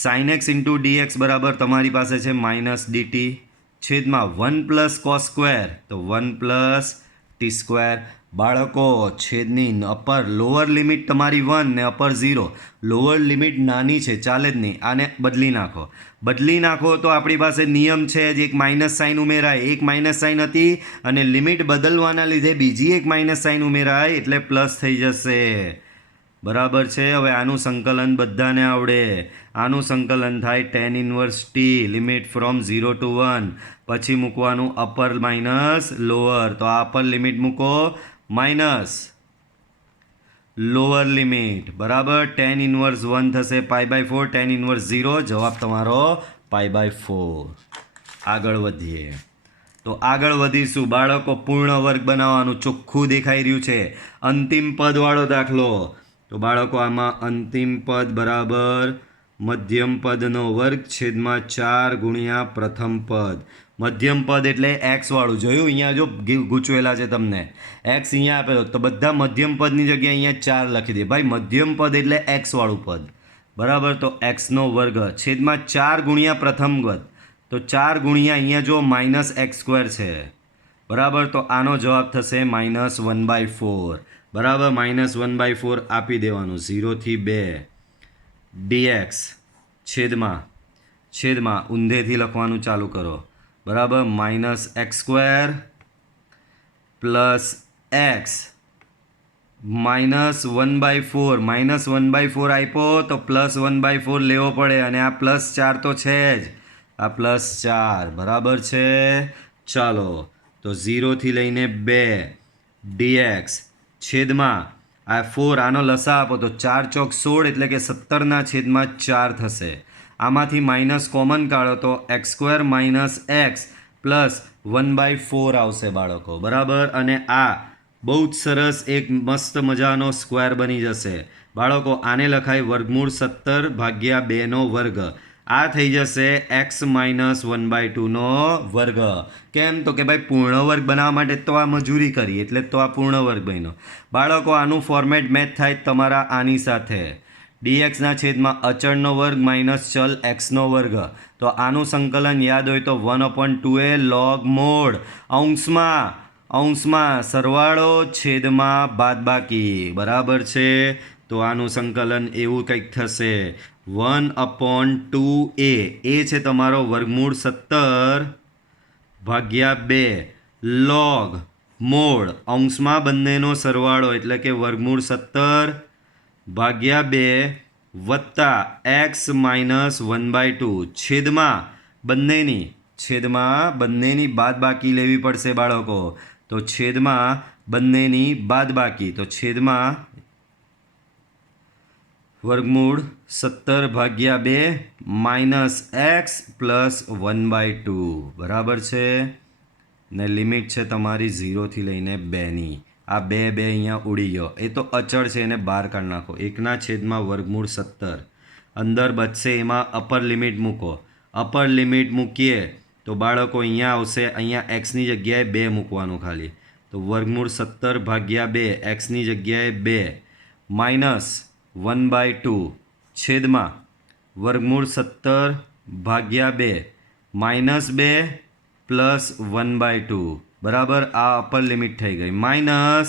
sin x ઇન્ટુ dx બરાબર તમારી પાસે છે માઇનસ dt છેદમાં 1 પ્લસ cos સ્ક્વેર, તો 1 પ્લસ t સ્ક્વેર. બાળકો, છેદની અપર લોઅર લિમિટ તમારી 1 ને અપર 0. લોઅર લિમિટ નાની છે, ચાલે જ નહીં. આને બદલી નાખો તો આપણી પાસે નિયમ છે જ, એક માઇનસ સાઇન ઉમેરાય. એક માઇનસ સાઇન હતી અને લિમિટ બદલવાના લીધે બીજી એક માઇનસ સાઇન ઉમેરાય એટલે પ્લસ થઈ જશે. બરાબર છે. હવે આનું સંકલન બધાને આવડે. આનું સંકલન થાય tan inverse t, limit from 0 to 1, પછી મૂકવાનું અપર માઇનસ લોઅર. તો આ અપર લિમિટ મૂકો માઇનસ લોઅર લિમિટ બરાબર. tan ઇન્વર્સ 1 થશે π/4, tan ઇન્વર્સ 0, જવાબ તમારો π/4. આગળ વધીએ. તો આગળ વધીશું બાળકો. પૂર્ણ વર્ગ બનાવવાનું, ચોખ્ખું દેખાઈ રહ્યું છે. અંતિમ પદવાળો દાખલો. તો બાળકો આમાં અંતિમ પદ બરાબર મધ્યમ પદનો વર્ગ છેદમાં 4 ગુણ્યા પ્રથમ પદ. મધ્યમ પદ એટલે x વાળું. જોયું, અહીંયા જો ગૂંચવેલા છે તમને x અહીંયા આપેલો, તો બધા મધ્યમ પદની જગ્યાએ અહીંયા 4 લખી દે. ભાઈ મધ્યમ પદ એટલે x વાળું પદ બરાબર. તો x નો વર્ગ છેદમાં 4 ગુણ્યા પ્રથમ પદ, તો 4 ગુણ્યા અહીંયા જો માઇનસ x² છે બરાબર. તો આનો જવાબ થશે -1/4 બરાબર. -1/4 આપી દેવાનું. 0 થી 2 dx છેદમાં ઊંધેથી લખવાનું ચાલુ કરો બરાબર. -x² plus x -1/4. -1/4 આપ્યો તો +1/4 લેવો પડે, અને આ +4 તો છે જ, આ +4 બરાબર છે. ચાલો, તો 0 થી લઈને 2 dx છેદમાં આ 4, આનો લસા આપો તો 4 ચોક 16 એટલે કે 17/4 થશે. આમાંથી માઇનસ કોમન કાઢો તો x² - x પ્લસ 1/4 આવશે બાળકો બરાબર. અને આ બહુ જ સરસ એક મસ્ત મજાનો સ્ક્વેર બની જશે બાળકો. આને લખાય વર્ગમૂળ 17/2 નો વર્ગ. આ થઈ જશે x - 1/2 નો વર્ગ. કેમ? તો કે ભાઈ પૂર્ણ વર્ગ બનાવવા માટે તો આ મજૂરી કરી, એટલે તો આ પૂર્ણ વર્ગ બન્યો બાળકો. આનું ફોર્મેટ મેચ થાય તમારા આની સાથે. dx ના છેદમાં અચળનો વર્ગ માઇનસ ચલ x નો વર્ગ. તો આનું સંકલન યાદ હોય તો 1/2a log mod અંશમાં સરવાળો છેદમાં બાદબાકી બરાબર છે. તો આનું સંકલન એવું કંઈક થશે 1/2a. એ છે તમારો વર્ગમૂળ 17/2 log mod અંશમાં બંનેનો સરવાળો એટલે કે વર્ગમૂળ 17/2 વત્તા x - 1/2 છેદમાં બંનેની બાદબાકી લેવી પડશે બાળકો. તો છેદમાં બંનેની બાદબાકી, તો છેદમાં વર્ગમૂળ 17/2 - x પ્લસ 1/2 બરાબર છે. ને લિમિટ છે તમારી 0 થી લઈને 2ની. આ 2 અહીંયા ઉડી ગયો, એ તો અચળ છે, એને બહાર કાઢી નાખો. 1/, વર્ગમૂળ 17 અંદર બચશે, એમાં અપર લિમિટ મૂકો. અપર લિમિટ મૂકીએ તો બાળકો અહીંયા આવશે, અહીંયા એક્સની જગ્યાએ 2 મૂકવાનું ખાલી. તો વર્ગમૂળ 17 ભાગ્યા 2 એક્સની જગ્યાએ 2 માઇનસ 1/2 છેદમાં વર્ગમૂળ 17 ભાગ્યા 2 માઇનસ 2 પ્લસ 1/2 બરાબર. આ અપર લિમિટ થઈ ગઈ. Minus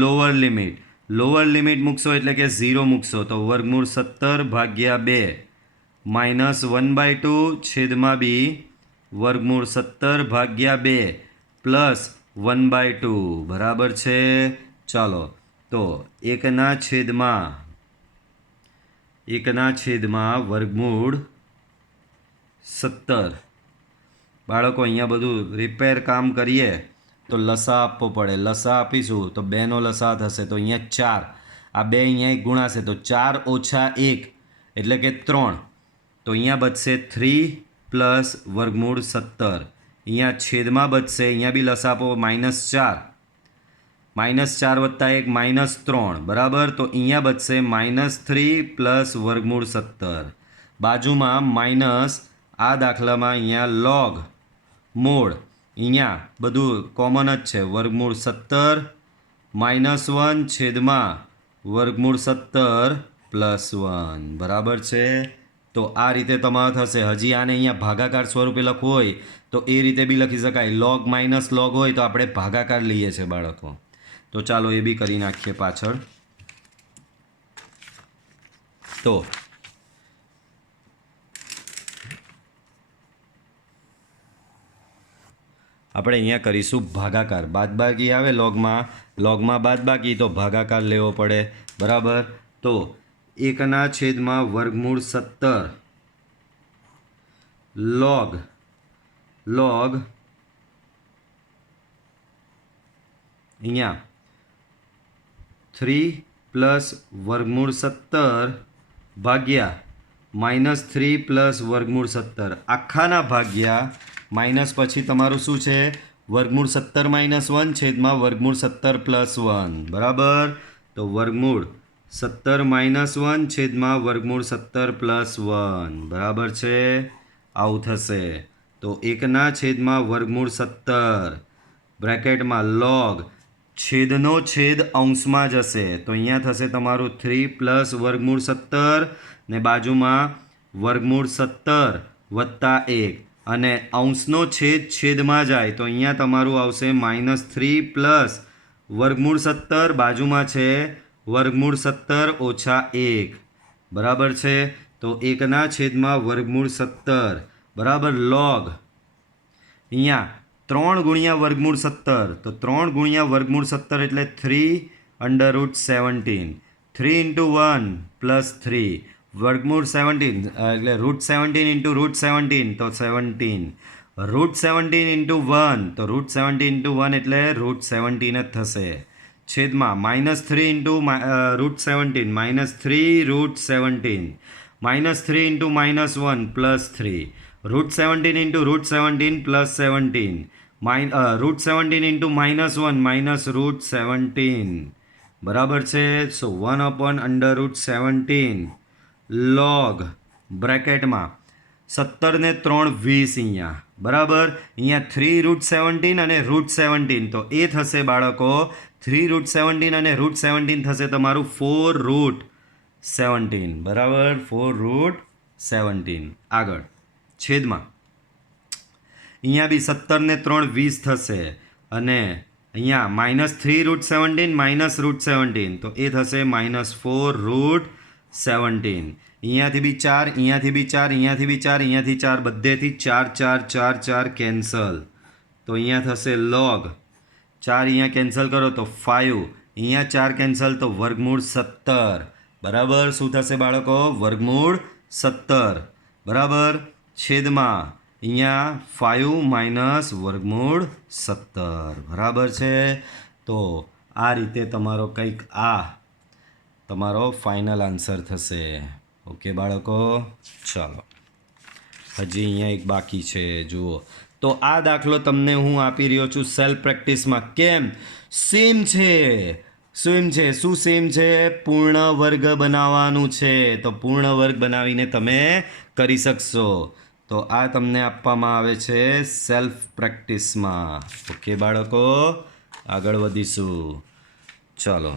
lower limit. Lower limit મૂકશો એટલે કે 0 મૂકશો તો વર્ગમૂળ 17 ભાગ્યા 2 માઇનસ 1/2 છેદમાં બી વર્ગમૂળ 17 ભાગ્યા 2 પ્લસ 1/2 બરાબર છે. ચાલો તો એકના છેદમાં વર્ગમૂળ 17. બાળકો અહીંયા બધું રિપેર કામ કરીએ તો લસા આપવો પડે. લસા આપીશું તો 2નો લસા થશે તો અહીંયા 4. આ 2 અહીંયા એક ગુણાશે તો 4 ઓછા 1 એટલે કે 3. તો અહીંયા બચશે 3 પ્લસ વર્ગમૂળ 17. અહીંયા છેદમાં બચશે, અહીંયા બી લસા આપો -4. -4 વત્તા 1 -3 બરાબર. તો અહીંયા બચશે -3 પ્લસ વર્ગમૂળ 17. બાજુમાં માઇનસ, આ દાખલામાં અહીંયા લોગ મૂળ, અહીંયા બધું કોમન જ છે. વર્ગમૂળ 17 -1 છેદમાં વર્ગમૂળ 17 પ્લસ 1 બરાબર છે. તો આ રીતે તમારે થશે. હજી આને અહીંયા ભાગાકાર સ્વરૂપે લખવું હોય તો એ રીતે બી લખી શકાય. લોગ માઇનસ લોગ હોય તો આપણે ભાગાકાર લઈએ છીએ બાળકો. તો ચાલો એ બી કરી નાખીએ પાછળ. તો આપણે અહીંયા કરીશું ભાગાકાર. બાદબાકી આવે લોગમાં બાદબાકી તો ભાગાકાર લેવો પડે બરાબર. તો 1/17 વર્ગમૂળ 17 લોગ અહીંયા 3 પ્લસ વર્ગમૂળ 17 ભાગ્યા -3 પ્લસ વર્ગમૂળ 17 આખાના ભાગ્યા માઇનસ પછી તમારું શું છે? વર્ગમૂળ 17 -1 છેદમાં વર્ગમૂળ 17 પ્લસ 1 બરાબર. તો વર્ગમૂળ 17 -1 છેદમાં વર્ગમૂળ 17 પ્લસ 1 બરાબર છે. આવું થશે. તો 1/17 વર્ગમૂળ 17 બ્રેકેટમાં લોગ, છેદનો છેદ અંશમાં જશે તો અહીંયા થશે તમારું 3 પ્લસ વર્ગમૂળ 17 ને બાજુમાં વર્ગમૂળ 17 વત્તા 1 અને અંશનો છેદ છેદમાં જાય તો અહીંયા તમારું આવશે -3 પ્લસ વર્ગમૂળ 17 બાજુમાં છે વર્ગમૂળ 17 ઓછા 1 બરાબર છે. તો 1/17 વર્ગમૂળ 17 બરાબર લોગ અહીંયા 3 ગુણ્યા વર્ગમૂળ 17 તો 3 ગુણ્યા વર્ગમૂળ 17 એટલે 3/17. 3 × 1 પ્લસ 3 વર્ગમૂળ 17 એટલે √17 × √17 તો 17. √17 × 1 તો √17 × 1 એટલે √17 જ થશે. છેદમાં -3 × √17 -3 √17 -3 × -1 પ્લસ 3 √17 × √17 પ્લસ 17 √17 × -1 -√17 બરાબર છે. સો 1/√17 લોગ બ્રેકેટમાં 17 ને 3 20 અહીંયા બરાબર. અહીંયા 3 √17 અને √17 તો એ થશે બાળકો 3 √17 અને √17 થશે તમારું 4 √17 બરાબર. 4 √17 આગળ છેદમાં અહીંયા બી 17 ને 3 20 થશે અને અહીંયા -3 √17 તો એ થશે -4 √17. અહીંયાથી બી 4, અહીંયાથી બી 4, અહીંયાથી બી 4, અહીંયાથી 4, બધેથી 4 4 4 4 કેન્સલ તો અહીંયા થશે લોગ 4 અહીંયા કેન્સલ કરો તો 5, અહીંયા 4 કેન્સલ તો વર્ગમૂળ 17 બરાબર. શું થશે બાળકો? વર્ગમૂળ 17 બરાબર. છેદમાં અહીંયા 5 - વર્ગમૂળ 17 બરાબર છે. તો આ રીતે તમારો કંઈક આ તમારો ફાઇનલ આન્સર થશે. ઓકે બાળકો, ચાલો હજી અહીંયા એક બાકી છે જુઓ. તો આ દાખલો તમને હું આપી રહ્યો છું સેલ્ફ પ્રેક્ટિસમાં. કેમ? સેમ છે. શું સેમ છે? પૂર્ણ વર્ગ બનાવવાનું છે. તો પૂર્ણ વર્ગ બનાવીને તમે કરી શકશો. તો આ તમને આપવામાં આવે છે સેલ્ફ પ્રેક્ટિસમાં. ઓકે બાળકો, આગળ વધીશું. ચલો,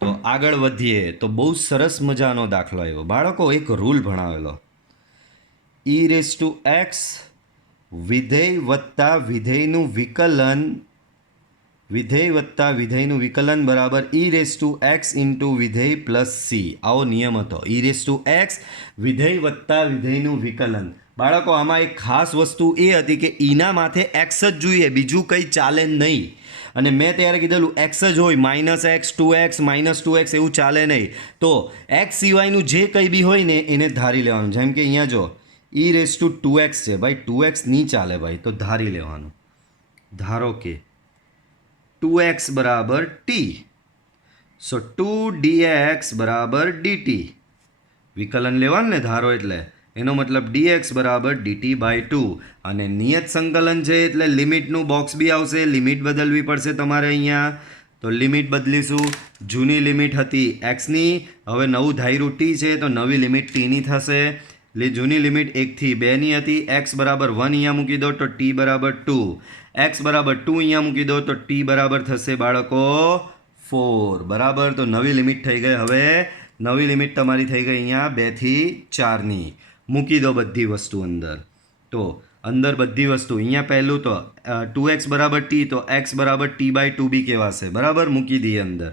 તો આગળ વધીએ. તો બહુ સરસ મજાનો દાખલો આવ્યો બાળકો. એક રૂલ ભણાવેલો, ઈ રેસ ટુ એક્સ વિધેય વત્તા વિધેયનું વિકલન, વિધેય વત્તા વિધેયનું વિકલન બરાબર e raise to x into વિધેય પ્લસ સી. આવો નિયમ હતો. ઈ રેસ ટુ એક્સ વિધેય વત્તા વિધેયનું વિકલન. બાળકો આમાં એક ખાસ વસ્તુ એ હતી કે ઈના માથે એક્સ જ જોઈએ, બીજું કંઈ ચાલે નહીં. અને મેં ત્યારે કીધેલું એક્સ જ હોય, -x 2x -2x એવું ચાલે નહીં. તો એક્સ સિવાયનું જે કંઈ બી હોય ને એને ધારી લેવાનું. જેમ કે અહીંયા જો ઈ રેસ ટુ 2x છે ભાઈ, 2x નહીં ચાલે ભાઈ, તો ધારી લેવાનું. ધારો કે 2x બરાબર ટી, સો 2dx બરાબર dt. વિકલન લેવાનું ને ધારો એટલે એનો મતલબ dx બરાબર dt બાય 2. અને નિયત સંકલન છે એટલે લિમિટનું બોક્સ બી આવશે, લિમિટ બદલવી પડશે તમારે અહીંયા. તો લિમિટ બદલીશું. જૂની લિમિટ હતી એક્સની, હવે નવું ધાર્યું ટી છે તો નવી લિમિટ ટીની થશે. જૂની લિમિટ 1 થી 2ની હતી. x બરાબર 1 અહીંયા મૂકી દો તો t બરાબર 2, x બરાબર 2 અહીંયા મૂકી દો તો t બરાબર થશે બાળકો 4. બરાબર, તો નવી લિમિટ થઈ ગઈ. હવે નવી લિમિટ તમારી થઈ ગઈ અહીંયા 2 થી 4ની. મૂકી દો બધી વસ્તુ અંદર. તો અંદર બધી વસ્તુ અહીંયા પહેલું તો 2x બરાબર t, તો x બરાબર t બાય 2 બી કહેવાશે. બરાબર, મૂકી દઈએ અંદર.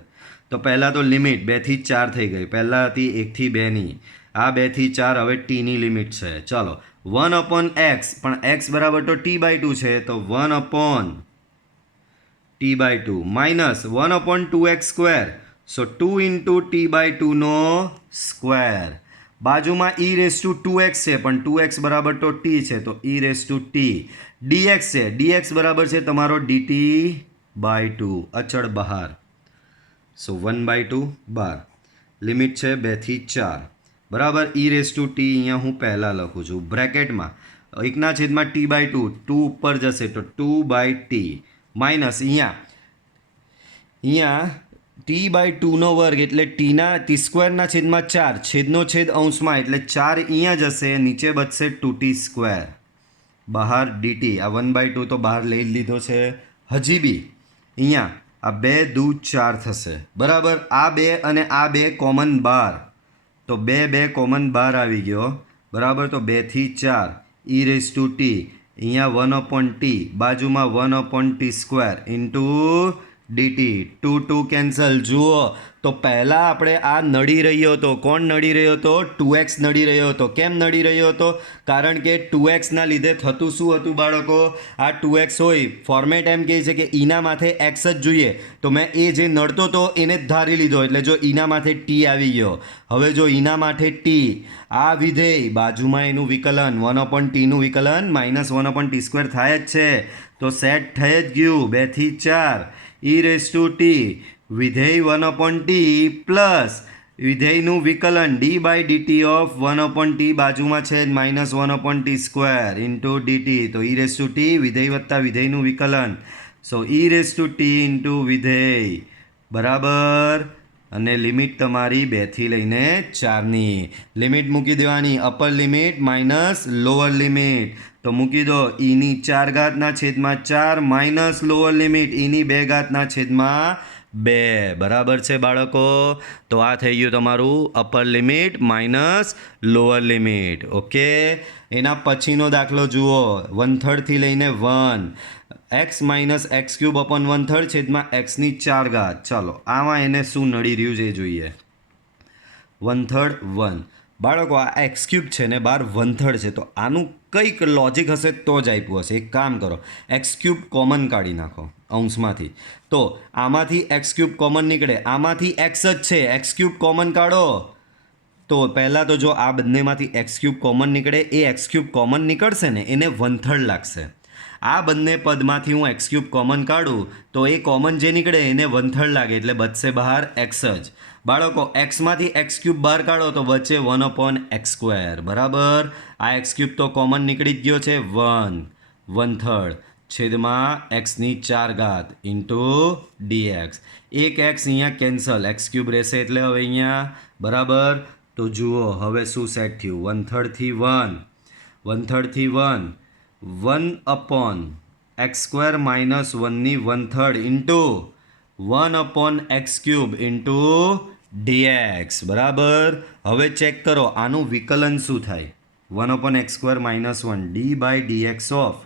તો પહેલાં તો લિમિટ 2 થી 4 થઈ ગઈ. પહેલાં હતી 1 થી 2ની, આ 2 થી 4 હવે ટીની લિમિટ છે. ચાલો 1/x, પણ x બરાબર તો t બાય 2 છે, તો 1/t by 2 minus 1/2x square, so 2 into t by 2 નો સ્ક્વેર. બાજુમાં ઈ રેસ ટુ 2x છે, પણ 2x બરાબર તો t છે, તો ઈ રેસ ટુ t. dx છે, dx બરાબર છે તમારો dt બાય 2, અચળ બહાર. સો 1/2 બહાર. લિમિટ છે 2 થી 4. બરાબર, ઈ રેસ ટુ ટી અહીંયા હું પહેલાં લખું છું બ્રેકેટમાં. 1/t બાય 2, 2 ઉપર જશે તો 2/t માઇનસ અહીંયા t બાય 2 વર્ગ એટલે t સ્ક્વેરના છેદમાં 4, છેદનો છેદ અંશમાં એટલે 4 અહીંયા જશે, નીચે બચશે 2t સ્ક્વેર. બહાર dt, આ 1/2 તો બહાર લઈ લીધો છે. હજી બી અહીંયા આ 2 દૂ 4 થશે. બરાબર, આ 2 અને આ 2 કોમન બહાર, તો 2 કોમન બહાર આવી ગયો. બરાબર, તો 2 થી 4 ઈ રેસ ટુ ટી, અહીંયા 1/t, બાજુમાં 1/t square into dt. 2 cancel. જુઓ તો પહેલાં આપણે આ નડી રહ્યો હતો. કોણ નડી રહ્યો હતો? 2x નડી રહ્યો હતો. કેમ નડી રહ્યો હતો? કારણ કે 2xના લીધે થતું શું હતું બાળકો? આ 2x હોય, ફોર્મેટ એમ કહે છે કે ઈના માથે x જ જોઈએ, તો મેં એ જે નડતો હતો એને જ ધારી લીધો. એટલે જો ઈના માથે t આવી ગયો. હવે જો ઈના માથે t, આ વિધેય બાજુમાં એનું વિકલન 1/t નું વિકલન માઇનસ 1/t સ્ક્વેર થાય જ છે, તો સેટ થઈ જ ગયું. 2 થી 4 ઈ રેસ ટુ ટી, વિધેય 1/t પ્લસ વિધેયનું વિકલન d by dt of 1/t, બાજુમાં છે minus 1/t square into dt. તો ઈ રેસ ટુ ટી વિધેય વત્તા વિધેયનું વિકલન, so e raise to t into વિધેય. બરાબર, અને લિમિટ તમારી 2 થી લઈને 4ની. લિમિટ મૂકી દેવાની, upper limit minus lower limit. તો મૂકી દો ઈની 4 ઘાતના છેદમાં 4 માઇનસ લોઅર લિમિટ ઈની 2 ઘાતના છેદમાં 2. બરાબર છે બાળકો? તો આ થઈ ગયું તમારું upper limit minus lower limit. Okay, એના પછીનો દાખલો જુઓ. 1/3 થી લઈને 1, x minus x cube upon 1/3 છેદમાં xની 4 ઘાત. ચાલો આમાં એને શું નડી રહ્યું છે એ જોઈએ. 1/3 1. બાળકો આ એક્સ ક્યુબ છે ને બાર 1/3 છે, તો આનું કંઈક લોજિક હશે તો જ આપ્યું હશે. એક કામ કરો, એક્સ ક્યુબ કોમન કાઢી નાખો અંશમાંથી, તો આમાંથી એક્સ ક્યુબ કોમન નીકળે, આમાંથી એક્સ જ છે, એક્સ ક્યુબ કોમન કાઢો. તો પહેલાં તો જો આ બંનેમાંથી એક્સ ક્યુબ કોમન નીકળે, એ એક્સ ક્યુબ કોમન નીકળશે ને એને 1/3 લાગશે. આ બંને પદમાંથી હું એક્સ ક્યુબ કોમન કાઢું તો એ કોમન જે નીકળે એને 1/3 લાગે, એટલે બચશે બહાર એક્સ જ. બાળકો એક્સમાંથી એક્સ ક્યુબ બહાર કાઢો તો વચ્ચે 1/x સ્ક્વેર. બરાબર, આ એક્સ ક્યુબ તો કોમન નીકળી જ ગયો છે, 1/3 છેદમાં એક્સની 4 ઘાત ઇન્ટુ dx. એક એક્સ અહીંયા કેન્સલ, એક્સ ક્યુબ રહેશે એટલે હવે અહીંયા. બરાબર, તો જુઓ હવે શું સેટ થયું. 1/3 થી 1, 1/3 થી 1 1/x² માઇનસ 1ની 1/3 ઇન્ટુ 1/x³ ઇન્ટુ dx બરાબર. હવે ચેક કરો આનું વિકલન શું થાય. 1/x² minus 1 d by dx of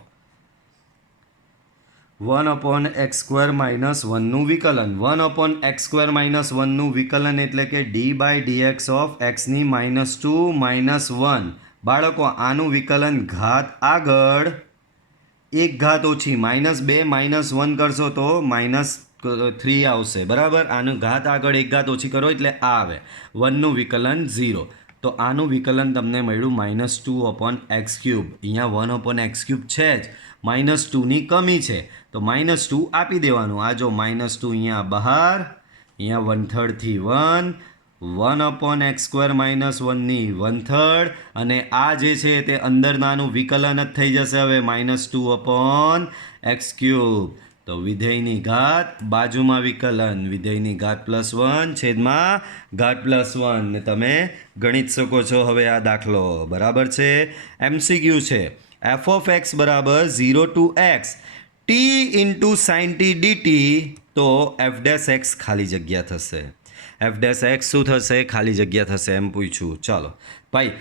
1/x² minus 1નું વિકલન. 1/x² માઇનસ 1નું વિકલન એટલે કે d બાય dx ઓફ xની -2 -1. બાળકો આનું વિકલન ઘાત આગળ એક ઘાત ઓછી -2 -1 કરશો તો -3 આવશે બરાબર. આનું ઘાત આગળ એક ઘાત ઓછી કરો એટલે આ આવે 1નું વિકલન 0. તો આનું વિકલન તમને મળ્યું -2/x³. અહીંયા 1/x³ છે જ, -2ની કમી છે તો -2 આપી દેવાનું. આ જો -2 અહીંયા બહાર, અહીંયા 1/3 થી 1 1/x² માઇનસ 1ની 1/3 અને આ જે છે તે અંદરનાનું વિકલન જ થઈ જશે હવે -2/x³. તો વિધેયની ઘાત બાજુમાં વિકલન, વિધેયની ઘાત +1 છેદમાં ઘાત +1 ને તમે ગણિત શકો છો હવે આ દાખલો બરાબર છે. MCQ છે f(x) બરાબર 0 to x t into sin t dt. તો f' ખાલી જગ્યા થશે. f' શું થશે? ખાલી જગ્યા થશે એમ પૂછ્યું. ચાલો ભાઈ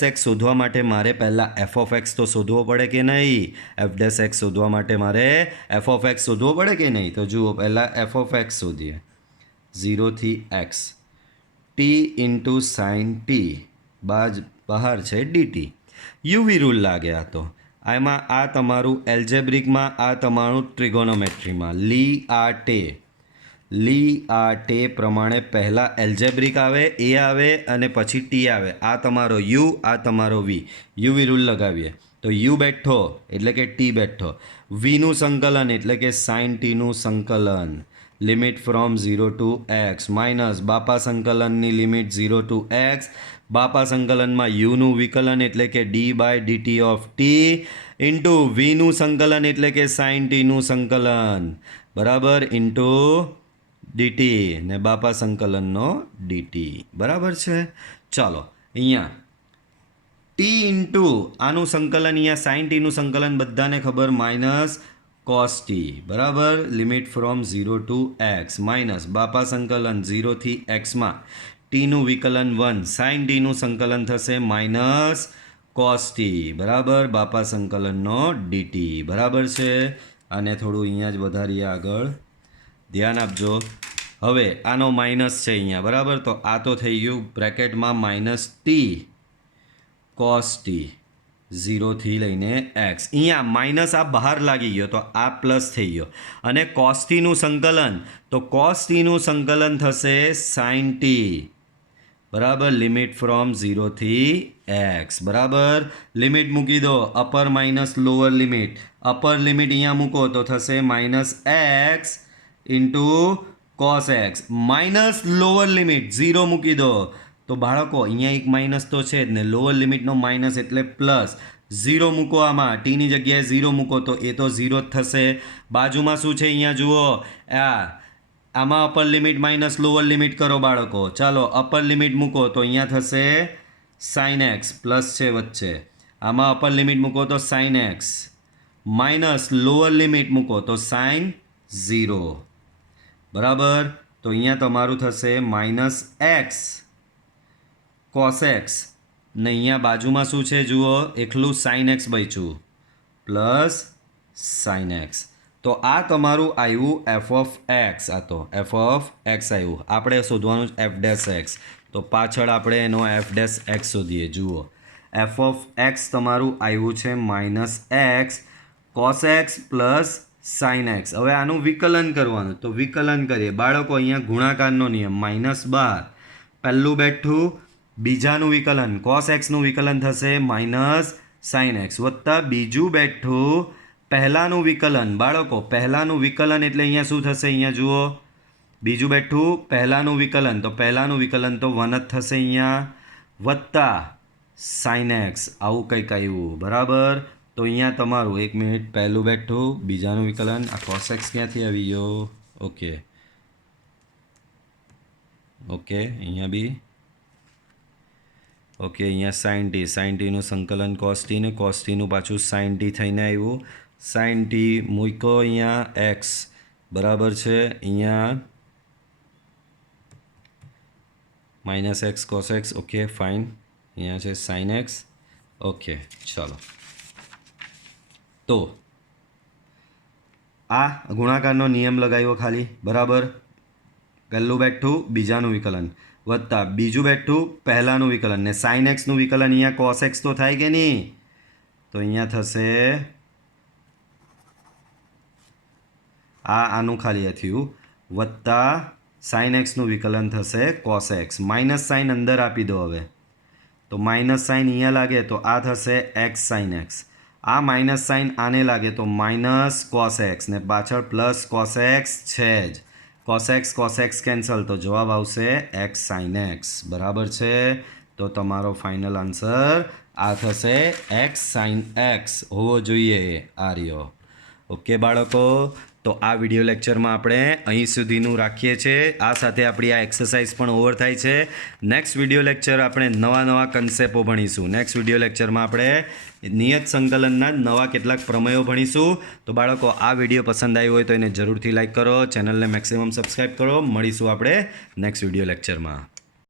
f' શોધવા માટે મારે પહેલાં f(x) તો શોધવો પડે કે નહીં? f' શોધવા માટે મારે f(x) શોધવો પડે કે નહીં? તો જુઓ પહેલાં f(x) શોધીએ. 0 થી x t into sin t બહાર છે dt. યુવી રૂલ લાગે આ તો. એમાં આ તમારું એલ્જેબ્રિકમાં, આ તમારું ટ્રિગોનોમેટ્રીમાં લી આ ટે પ્રમાણે પહેલાં એલ્જેબ્રિક આવે, એ આવે અને પછી ટી આવે. આ તમારો યુ, આ તમારો વી. યુવી રૂલ લગાવીએ તો યુ બેઠો એટલે કે ટી બેઠો. વીનું સંકલન એટલે કે સાઇન ટીનું સંકલન. Limit from 0 to x minus બાપા સંકલનની લિમિટ 0 to x. બાપા સંકલનમાં યુનું વિકલન એટલે કે d by dt of t into વીનું સંકલન એટલે કે સાઇન ટીનું સંકલન બરાબર ઇન્ટુ ડીટી ને બાપા સંકલનનો ડીટી બરાબર છે. ચાલો અહીંયા ટી ઇન્ટુ આનું સંકલન, અહીંયા સાઇન ટીનું સંકલન બધાને ખબર માઇનસ cos t બરાબર. Limit from 0 to x minus બાપા સંકલન 0 થી xમાં ટીનું વિકલન 1, સાઇન ટીનું સંકલન થશે માઇનસ cos t બરાબર. બાપા સંકલનનો ડીટી બરાબર છે. અને થોડું અહીંયા જ વધારીએ આગળ, ધ્યાન આપજો. હવે આનો માઇનસ છે અહીંયા બરાબર. તો આ તો થઈ ગયું બ્રેકેટમાં -t cos t 0 થી લઈને x. અહીંયા માઇનસ આ બહાર લાગી ગયો તો આ પ્લસ થઈ ગયો. અને cos t નું સંકલન, તો cos t નું સંકલન થશે sin t બરાબર. લિમિટ ફ્રોમ 0 થી x બરાબર. લિમિટ મૂકી દો, upper minus lower limit. Upper limit અહીંયા મૂકો તો થશે -x into cos x minus lower limit 0 મૂકી દો. તો બાળકો અહીંયા એક માઇનસ તો છે જ ને, લોઅર લિમિટનો માઇનસ એટલે પ્લસ. 0 મૂકો આમાં, ટીની જગ્યાએ 0 મૂકો તો એ તો 0 જ થશે. બાજુમાં શું છે અહીંયા જુઓ, આમાં upper limit minus lower limit કરો બાળકો. ચાલો અપર લિમિટ મૂકો તો અહીંયા થશે sin x પ્લસ છે વચ્ચે. આમાં અપર લિમિટ મૂકો તો sin x minus lower limit મૂકો તો sin 0 બરાબર. તો અહીંયા તમારું થશે -x cos x ને અહીંયા બાજુમાં શું છે જુઓ, એકલું sin x બચ્યું પ્લસ sin x. તો આ તમારું આવ્યું f(x). આ તો f(x) આવ્યું. આપણે શોધવાનું f'(x). તો પાછળ આપણે એનો f'(x) શોધીએ. જુઓ f(x) તમારું આવ્યું છે -x cos x plus sin x. હવે આનું વિકલન કરવાનું, તો વિકલન કરીએ બાળકો. અહીંયા ગુણાકારનો નિયમ -12 પહેલું બેઠું, બીજાનું વિકલન cos x નું વિકલન થશે -sin x વત્તા બીજું બેઠું પહેલાંનું વિકલન. બાળકો પહેલાંનું વિકલન એટલે અહીંયા શું થશે, અહીંયા જુઓ બીજું બેઠું પહેલાંનું વિકલન, તો પહેલાંનું વિકલન તો 1 જ થશે અહીંયા વત્તા sin x. આવું કંઈક આવ્યું બરાબર. તો અહીંયા તમારું 1 મિનિટ, પહેલું બેઠું બીજાનું વિકલન. આ cos x ક્યાંથી આવી ગયો? ઓકે અહીંયા બી ઓકે અહીંયા સાઇન ટીનું સંકલન કોસ ટી ને કોસ ટીનું પાછું સાઇન ટી થઈને આવ્યું. સાઇન ટી મૂકો અહીંયા એક્સ બરાબર છે, અહીંયા minus x cos x. Okay fine. અહીંયા છે સાઇન એક્સ. ઓકે ચાલો, તો આ ગુણાકારનો નિયમ લગાવ્યો ખાલી બરાબર. પહેલું બેઠું બીજાનું વિકલન વત્તા બીજું બેઠું પહેલાંનું વિકલન ને સાઇન એક્સનું વિકલન અહીંયા કોસ એક્સ તો થાય કે નહીં, તો અહીંયા થશે આનું ખાલી થયું વત્તા સાઇન એક્સનું વિકલન થશે કોસ એક્સ. માઇનસ સાઇન અંદર આપી દો હવે, તો માઇનસ સાઇન અહીંયા લાગે તો આ થશે એક્સ સાઇન એક્સ. આ માઇનસ સાઇન આને લાગે તો માઇનસ કોસ એક્સ ને પાછળ પ્લસ કોસ એક્સ છે જ. કોસ એક્સ કેન્સલ તો જવાબ આવશે એક્સ સાઇન એક્સ બરાબર છે. તો તમારો ફાઇનલ આન્સર આ થશે એક્સ સાઇન એક્સ હોવો જોઈએ આ રહ્યો. ઓકે બાળકો, તો આ વિડીયો લેક્ચરમાં આપણે અહીં સુધીનું રાખીએ છીએ. આ સાથે આપણી આ એક્સરસાઇઝ પણ ઓવર થાય છે. નેક્સ્ટ વિડીયો લેક્ચર આપણે નવા કન્સેપ્ટો ભણીશું. નેક્સ્ટ વિડીયો લેક્ચરમાં આપણે નિયત સંકલનના નવા કેટલાક પ્રમેયો ભણીશું. તો બાળકો, આ વિડીયો પસંદ આવ્યો હોય તો એને જરૂરથી લાઈક કરો, ચેનલને મેક્સિમમ સબસ્ક્રાઈબ કરો. મળીશું આપણે નેક્સ્ટ વિડીયો લેક્ચરમાં.